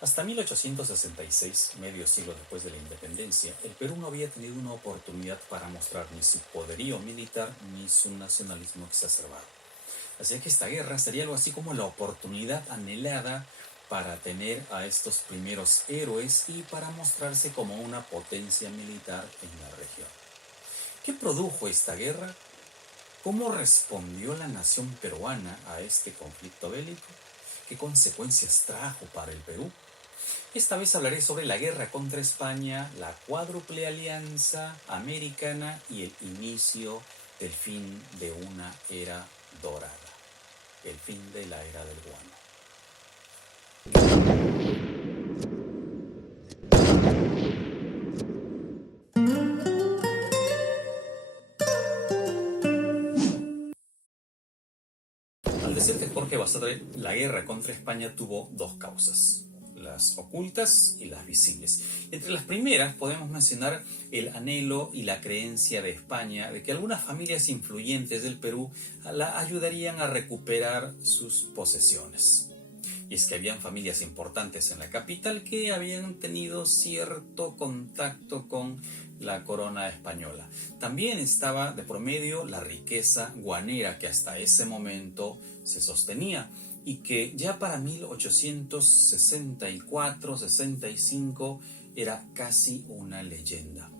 Hasta 1866, medio siglo después de la independencia, el Perú no había tenido una oportunidad para mostrar ni su poderío militar ni su nacionalismo exacerbado. Así que esta guerra sería algo así como la oportunidad anhelada para tener a estos primeros héroes y para mostrarse como una potencia militar en la región. ¿Qué produjo esta guerra? ¿Cómo respondió la nación peruana a este conflicto bélico? ¿Qué consecuencias trajo para el Perú? Esta vez hablaré sobre la guerra contra España, la cuádruple alianza americana y el inicio del fin de una era dorada, el fin de la era del guano. Al decir de Jorge Basadre, la guerra contra España tuvo dos causas, las ocultas y las visibles. Entre las primeras podemos mencionar el anhelo y la creencia de España de que algunas familias influyentes del Perú la ayudarían a recuperar sus posesiones. Y es que habían familias importantes en la capital que habían tenido cierto contacto con la corona española. También estaba de promedio la riqueza guanera que hasta ese momento se sostenía y que ya para 1864-65 era casi una leyenda.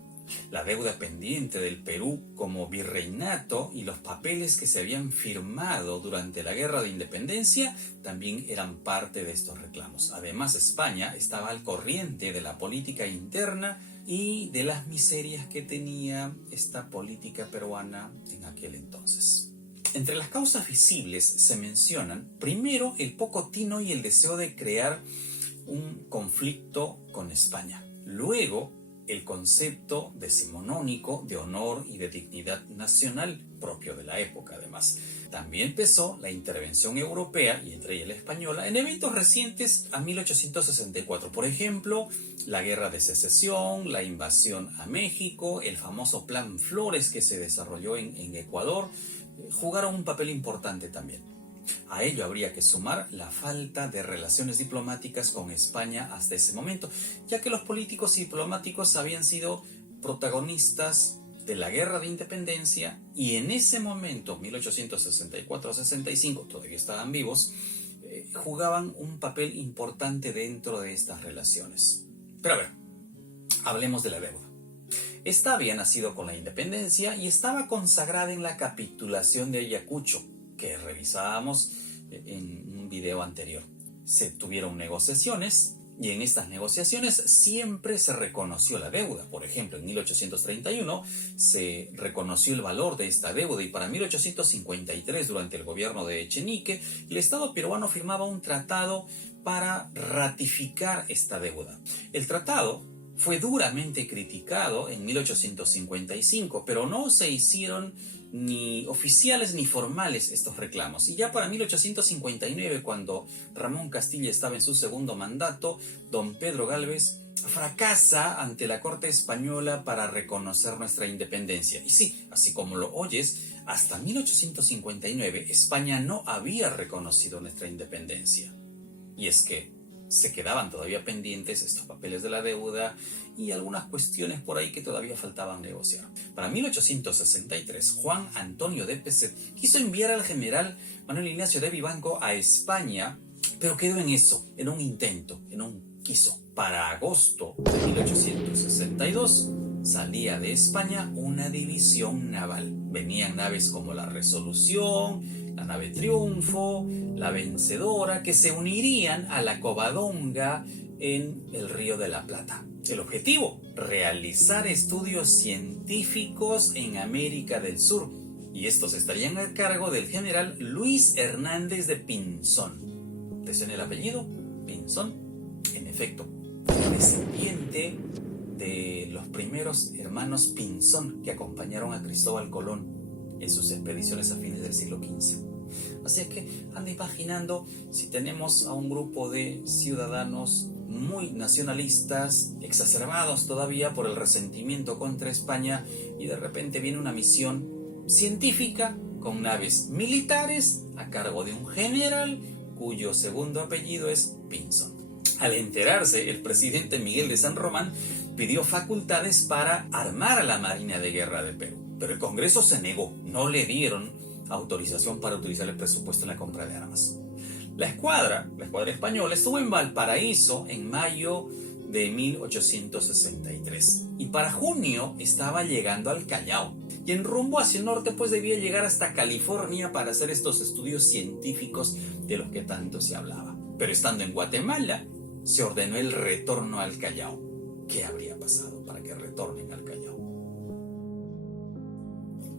La deuda pendiente del Perú como virreinato y los papeles que se habían firmado durante la Guerra de Independencia también eran parte de estos reclamos. Además, España estaba al corriente de la política interna y de las miserias que tenía esta política peruana en aquel entonces. Entre las causas visibles se mencionan, primero, el poco tino y el deseo de crear un conflicto con España. Luego, el concepto decimonónico de honor y de dignidad nacional propio de la época, además. También pesó la intervención europea, y entre ellas la española, en eventos recientes a 1864. Por ejemplo, la Guerra de Secesión, la invasión a México, el famoso Plan Flores que se desarrolló en Ecuador, jugaron un papel importante también. A ello habría que sumar la falta de relaciones diplomáticas con España hasta ese momento, ya que los políticos y diplomáticos habían sido protagonistas de la Guerra de Independencia y en ese momento, 1864-65, todavía estaban vivos, jugaban un papel importante dentro de estas relaciones. Pero a ver, hablemos de la deuda. Esta había nacido con la independencia y estaba consagrada en la capitulación de Ayacucho, que revisábamos en un video anterior. Se tuvieron negociaciones y en estas negociaciones siempre se reconoció la deuda. Por ejemplo, en 1831 se reconoció el valor de esta deuda y para 1853, durante el gobierno de Echenique, el Estado peruano firmaba un tratado para ratificar esta deuda. El tratado fue duramente criticado en 1855, pero no se hicieron ni oficiales ni formales estos reclamos. Y ya para 1859, cuando Ramón Castilla estaba en su segundo mandato, don Pedro Gálvez fracasa ante la Corte Española para reconocer nuestra independencia. Y sí, así como lo oyes, hasta 1859 España no había reconocido nuestra independencia. Y es que se quedaban todavía pendientes estos papeles de la deuda y algunas cuestiones por ahí que todavía faltaban negociar. Para 1863, Juan Antonio de Pezet quiso enviar al general Manuel Ignacio de Vivanco a España, pero quedó en eso, en un intento, en un quiso. Para agosto de 1862 salía de España una división naval. Venían naves como la Resolución, la nave Triunfo, la Vencedora, que se unirían a la Covadonga en el Río de la Plata. El objetivo, realizar estudios científicos en América del Sur, y estos estarían a cargo del general Luis Hernández de Pinzón. ¿Te suena el apellido? Pinzón. En efecto, era descendiente de los primeros hermanos Pinzón que acompañaron a Cristóbal Colón en sus expediciones a fines del siglo XV. Así es que anda imaginando si tenemos a un grupo de ciudadanos muy nacionalistas, exacerbados todavía por el resentimiento contra España, y de repente viene una misión científica con naves militares a cargo de un general cuyo segundo apellido es Pinzón. Al enterarse, el presidente Miguel de San Román pidió facultades para armar a la Marina de Guerra de Perú, pero el Congreso se negó, no le dieron autorización para utilizar el presupuesto en la compra de armas. La escuadra española estuvo en Valparaíso en mayo de 1863 y para junio estaba llegando al Callao y en rumbo hacia el norte pues debía llegar hasta California para hacer estos estudios científicos de los que tanto se hablaba. Pero estando en Guatemala se ordenó el retorno al Callao. ¿Qué habría pasado para que retornen al Callao?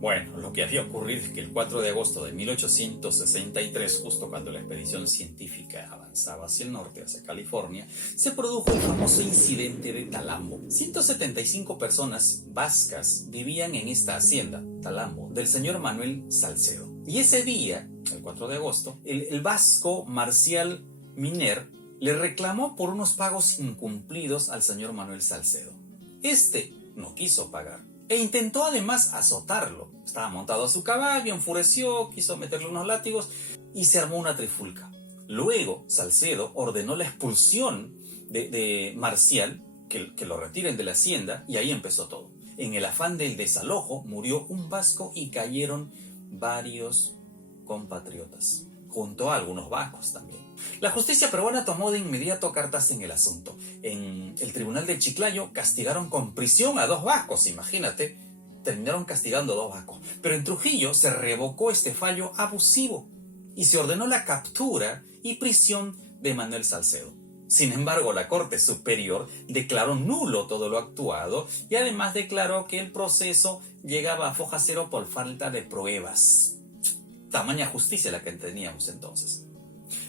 Bueno, lo que había ocurrido es que el 4 de agosto de 1863, justo cuando la expedición científica avanzaba hacia el norte, hacia California, se produjo el famoso incidente de Talambo. 175 personas vascas vivían en esta hacienda, Talambo, del señor Manuel Salcedo. Y ese día, el 4 de agosto, el vasco Marcial Miner le reclamó por unos pagos incumplidos al señor Manuel Salcedo. Este no quiso pagar e intentó además azotarlo. Estaba montado a su caballo, enfureció, quiso meterle unos látigos y se armó una trifulca. Luego Salcedo ordenó la expulsión de Marcial, que lo retiren de la hacienda, y ahí empezó todo. En el afán del desalojo murió un vasco y cayeron varios compatriotas, junto a algunos vascos también. La justicia peruana tomó de inmediato cartas en el asunto. En el tribunal de Chiclayo castigaron con prisión a 2 vascos, imagínate, terminaron castigando a 2 vascos. Pero en Trujillo se revocó este fallo abusivo y se ordenó la captura y prisión de Manuel Salcedo. Sin embargo, la Corte Superior declaró nulo todo lo actuado y además declaró que el proceso llegaba a foja cero por falta de pruebas. Tamaña justicia la que teníamos entonces.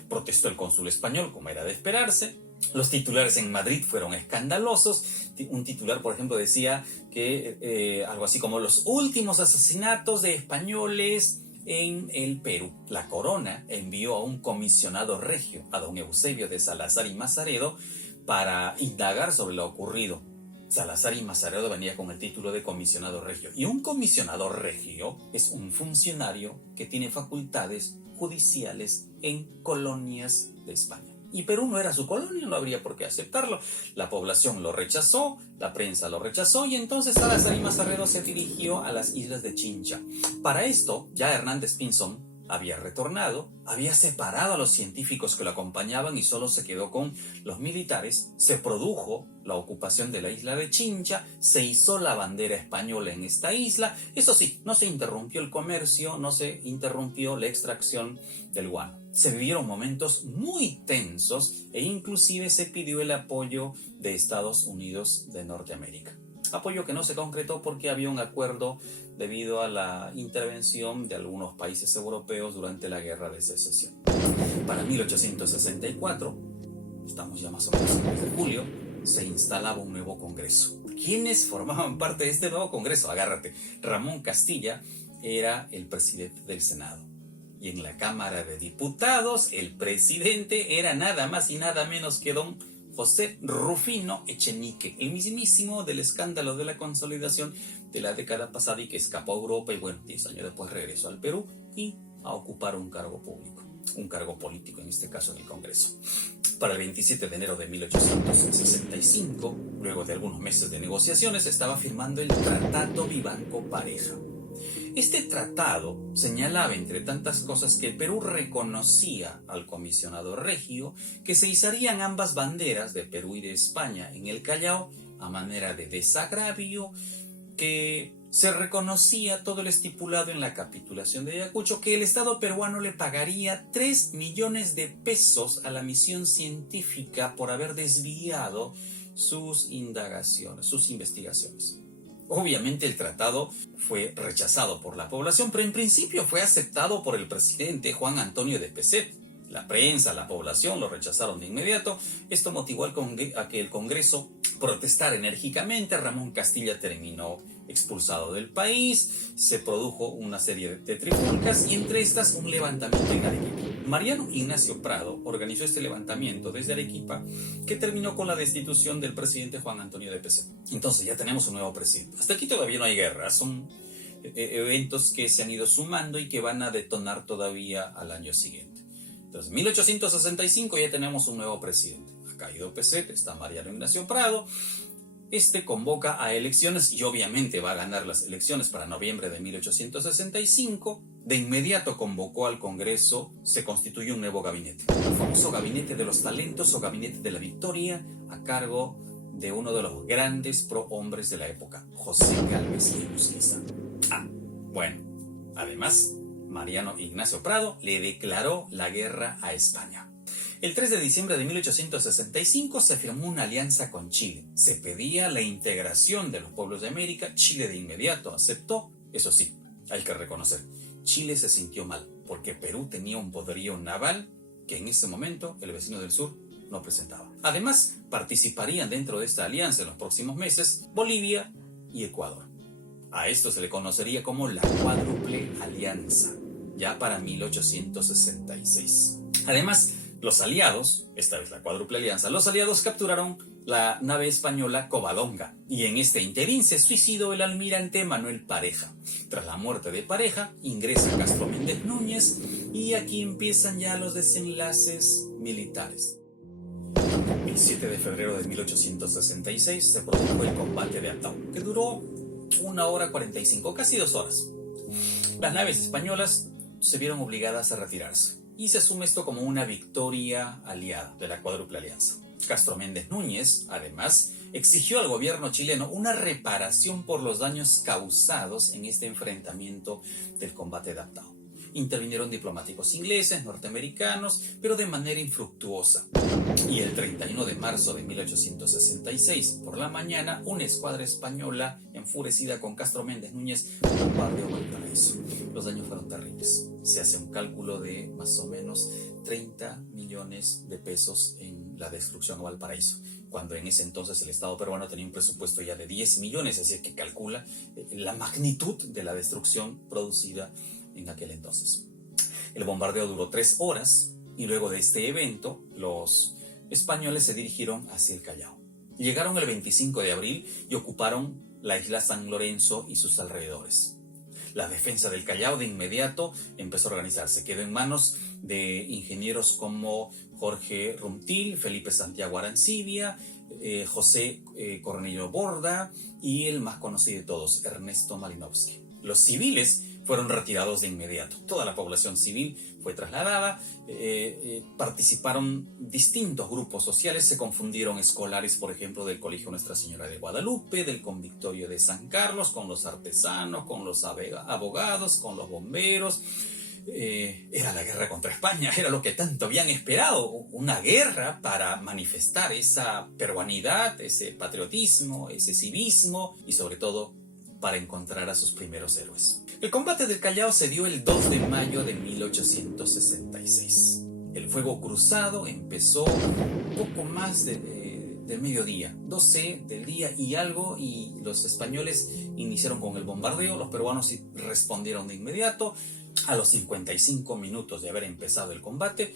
Protestó el cónsul español, como era de esperarse. Los titulares en Madrid fueron escandalosos. Un titular, por ejemplo, decía que algo así como los últimos asesinatos de españoles en el Perú. La corona envió a un comisionado regio, a don Eusebio de Salazar y Mazaredo, para indagar sobre lo ocurrido. Salazar y Mazaredo venía con el título de comisionado regio. Y un comisionado regio es un funcionario que tiene facultades judiciales en colonias de España. Y Perú no era su colonia, no habría por qué aceptarlo. La población lo rechazó, la prensa lo rechazó y entonces Salazar y Mazaredo se dirigió a las islas de Chincha. Para esto, ya Hernández Pinzón había retornado, había separado a los científicos que lo acompañaban y solo se quedó con los militares. Se produjo la ocupación de la isla de Chincha, se izó la bandera española en esta isla. Eso sí, no se interrumpió el comercio, no se interrumpió la extracción del guano. Se vivieron momentos muy tensos e inclusive se pidió el apoyo de Estados Unidos de Norteamérica. Apoyo que no se concretó porque había un acuerdo debido a la intervención de algunos países europeos durante la Guerra de Secesión. Para 1864, estamos ya más o menos en el mes de julio, se instalaba un nuevo Congreso. ¿Quiénes formaban parte de este nuevo Congreso? Agárrate. Ramón Castilla era el presidente del Senado. Y en la Cámara de Diputados, el presidente era nada más y nada menos que don José Rufino Echenique, el mismísimo del escándalo de la consolidación de la década pasada y que escapó a Europa y bueno, 10 años después regresó al Perú y a ocupar un cargo público, un cargo político, en este caso en el Congreso. Para el 27 de enero de 1865, luego de algunos meses de negociaciones, estaba firmando el Tratado Vivanco-Pareja. Este tratado señalaba, entre tantas cosas, que el Perú reconocía al comisionado regio, que se izarían ambas banderas de Perú y de España en el Callao a manera de desagravio, que se reconocía todo lo estipulado en la capitulación de Ayacucho, que el Estado peruano le pagaría 3 millones de pesos a la misión científica por haber desviado sus indagaciones, sus investigaciones. Obviamente el tratado fue rechazado por la población, pero en principio fue aceptado por el presidente Juan Antonio de Pezet. La prensa, la población lo rechazaron de inmediato. Esto motivó a que el Congreso protestara enérgicamente. Ramón Castilla terminó expulsado del país. Se produjo una serie de trifulcas y entre estas un levantamiento en Arequipa. Mariano Ignacio Prado organizó este levantamiento desde Arequipa que terminó con la destitución del presidente Juan Antonio de Pezet. Entonces ya tenemos un nuevo presidente. Hasta aquí todavía no hay guerra, son eventos que se han ido sumando y que van a detonar todavía al año siguiente. Entonces, en 1865 ya tenemos un nuevo presidente. caído Pezet, está Mariano Ignacio Prado. Este convoca a elecciones y obviamente va a ganar las elecciones para noviembre de 1865. De inmediato convocó al Congreso, se constituyó un nuevo gabinete, el famoso Gabinete de los Talentos o Gabinete de la Victoria, a cargo de uno de los grandes prohombres de la época, José Gálvez y Urquiza. Bueno, además, Mariano Ignacio Prado le declaró la guerra a España. El 3 de diciembre de 1865 se firmó una alianza con Chile. Se pedía la integración de los pueblos de América. Chile de inmediato aceptó. Eso sí, hay que reconocer, Chile se sintió mal porque Perú tenía un poderío naval que en ese momento el vecino del sur no presentaba. Además, participarían dentro de esta alianza en los próximos meses Bolivia y Ecuador. A esto se le conocería como la Cuádruple Alianza, ya para 1866. Además, los aliados, esta vez la Cuádruple Alianza, los aliados capturaron la nave española Covadonga y en este interín se suicidó el almirante Manuel Pareja. Tras la muerte de Pareja, ingresa Castro Méndez Núñez y aquí empiezan ya los desenlaces militares. El 7 de febrero de 1866 se produjo el combate de Abtao, que duró 1 hora 45, casi 2 horas. Las naves españolas se vieron obligadas a retirarse y se asume esto como una victoria aliada de la Cuádruple Alianza. Castro Méndez Núñez, además, exigió al gobierno chileno una reparación por los daños causados en este enfrentamiento del combate de Abtao. Intervinieron diplomáticos ingleses, norteamericanos, pero de manera infructuosa. Y el 31 de marzo de 1866, por la mañana, una escuadra española, enfurecida con Castro Méndez Núñez, bombardeó Valparaíso. Los daños fueron terribles. Se hace un cálculo de más o menos 30 millones de pesos en la destrucción a Valparaíso, cuando en ese entonces el Estado peruano tenía un presupuesto ya de 10 millones, así que calcula la magnitud de la destrucción producida en aquel entonces. El bombardeo duró 3 horas y luego de este evento los españoles se dirigieron hacia el Callao. Llegaron el 25 de abril y ocuparon la isla San Lorenzo y sus alrededores. La defensa del Callao de inmediato empezó a organizarse. Quedó en manos de ingenieros como Jorge Rumtil, Felipe Santiago Arancibia, José Cornelio Borda y el más conocido de todos, Ernesto Malinowski. Los civiles fueron retirados de inmediato. Toda la población civil fue trasladada, participaron distintos grupos sociales, se confundieron escolares, por ejemplo, del Colegio Nuestra Señora de Guadalupe, del Convictorio de San Carlos, con los artesanos, con los abogados, con los bomberos. Era la guerra contra España, era lo que tanto habían esperado, una guerra para manifestar esa peruanidad, ese patriotismo, ese civismo y sobre todo para encontrar a sus primeros héroes. El combate del Callao se dio el 2 de mayo de 1866. El fuego cruzado empezó poco más del mediodía, 12 del día y algo, y los españoles iniciaron con el bombardeo, los peruanos respondieron de inmediato. A los 55 minutos de haber empezado el combate,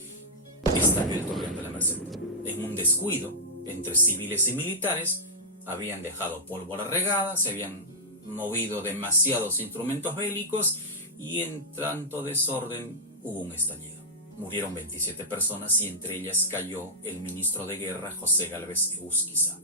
estalló el Torreón de la Merced. En un descuido entre civiles y militares, habían dejado pólvora regada, se habían movido demasiados instrumentos bélicos y en tanto desorden hubo un estallido. Murieron 27 personas y entre ellas cayó el ministro de guerra José Gálvez y Urquiza.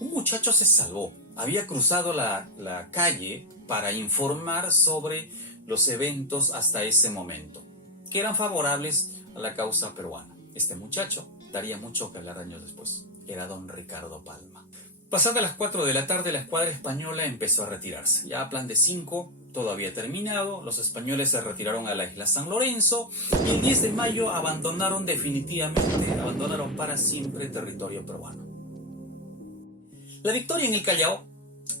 Un muchacho se salvó, había cruzado la calle para informar sobre los eventos hasta ese momento, que eran favorables a la causa peruana. Este muchacho daría mucho que hablar años después. Era don Ricardo Palma. Pasadas las 4 de la tarde, la escuadra española empezó a retirarse. Ya a plan de 5, todo había terminado. Los españoles se retiraron a la isla San Lorenzo y el 10 de mayo abandonaron para siempre territorio peruano. La victoria en el Callao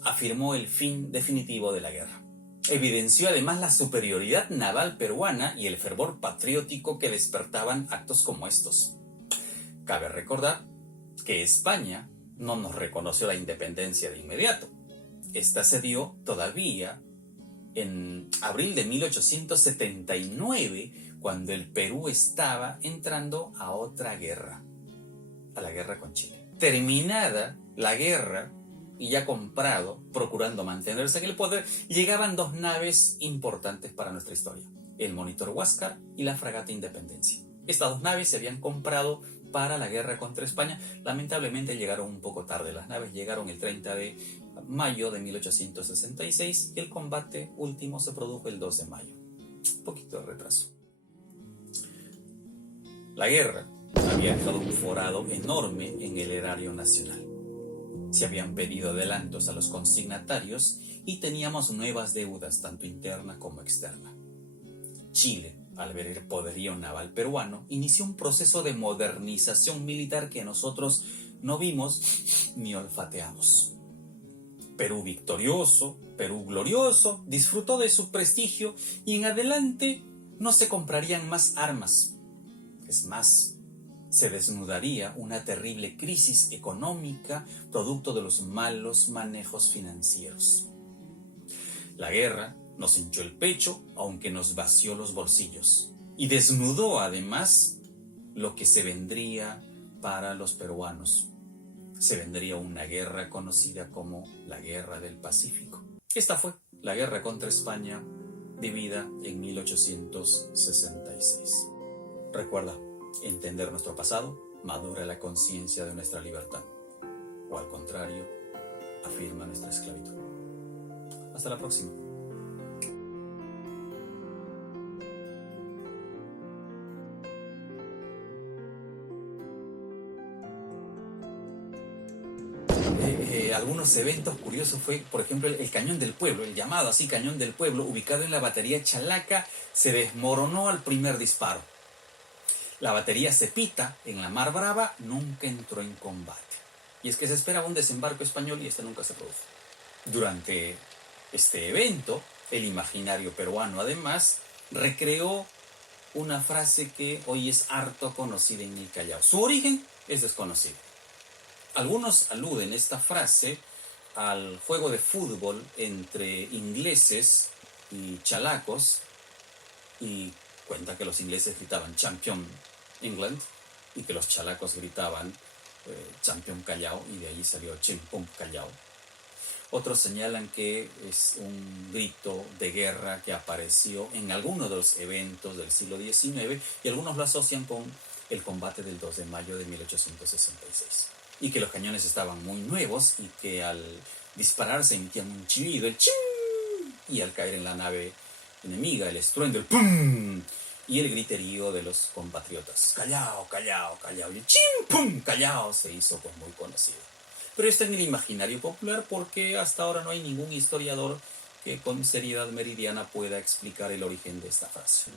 afirmó el fin definitivo de la guerra. Evidenció además la superioridad naval peruana y el fervor patriótico que despertaban actos como estos. Cabe recordar que España no nos reconoció la independencia de inmediato. Esta se dio todavía en abril de 1879, cuando el Perú estaba entrando a otra guerra, a la guerra con Chile. Terminada la guerra y ya comprado, procurando mantenerse en el poder, llegaban 2 naves importantes para nuestra historia, el Monitor Huáscar y la fragata Independencia. Estas 2 naves se habían comprado para la guerra contra España. Lamentablemente llegaron un poco tarde. Las naves llegaron el 30 de mayo de 1866 y el combate último se produjo el 2 de mayo. Un poquito de retraso. La guerra había dejado un forado enorme en el erario nacional. Se habían pedido adelantos a los consignatarios y teníamos nuevas deudas, tanto interna como externa. Chile, al ver el poderío naval peruano, inició un proceso de modernización militar que nosotros no vimos ni olfateamos. Perú victorioso, Perú glorioso, disfrutó de su prestigio y en adelante no se comprarían más armas. Es más, se desnudaría una terrible crisis económica producto de los malos manejos financieros. La guerra nos hinchó el pecho, aunque nos vació los bolsillos, y desnudó además lo que se vendría para los peruanos. Se vendría una guerra conocida como la Guerra del Pacífico. Esta fue la guerra contra España, vivida en 1866. Recuerda, entender nuestro pasado madura la conciencia de nuestra libertad, o al contrario, afirma nuestra esclavitud. Hasta la próxima. Algunos eventos curiosos fue, por ejemplo, el Cañón del Pueblo, el llamado así Cañón del Pueblo, ubicado en la batería Chalaca, se desmoronó al primer disparo. La batería Cepita, en la Mar Brava, nunca entró en combate. Y es que se esperaba un desembarco español y este nunca se produjo. Durante este evento, el imaginario peruano, además, recreó una frase que hoy es harto conocida en el Callao. Su origen es desconocido. Algunos aluden esta frase al juego de fútbol entre ingleses y chalacos, y cuenta que los ingleses gritaban Champion England y que los chalacos gritaban Champion Callao, y de ahí salió Chimpum Callao. Otros señalan que es un grito de guerra que apareció en alguno de los eventos del siglo XIX y algunos lo asocian con el combate del 2 de mayo de 1866. Y que los cañones estaban muy nuevos y que al disparar se emitían un chillido, el chim, y al caer en la nave enemiga, el estruendo, el pum, y el griterío de los compatriotas. Callao, Callao, Callao, y el chim, pum, Callao se hizo pues muy conocido. Pero está en el imaginario popular porque hasta ahora no hay ningún historiador que con seriedad meridiana pueda explicar el origen de esta frase.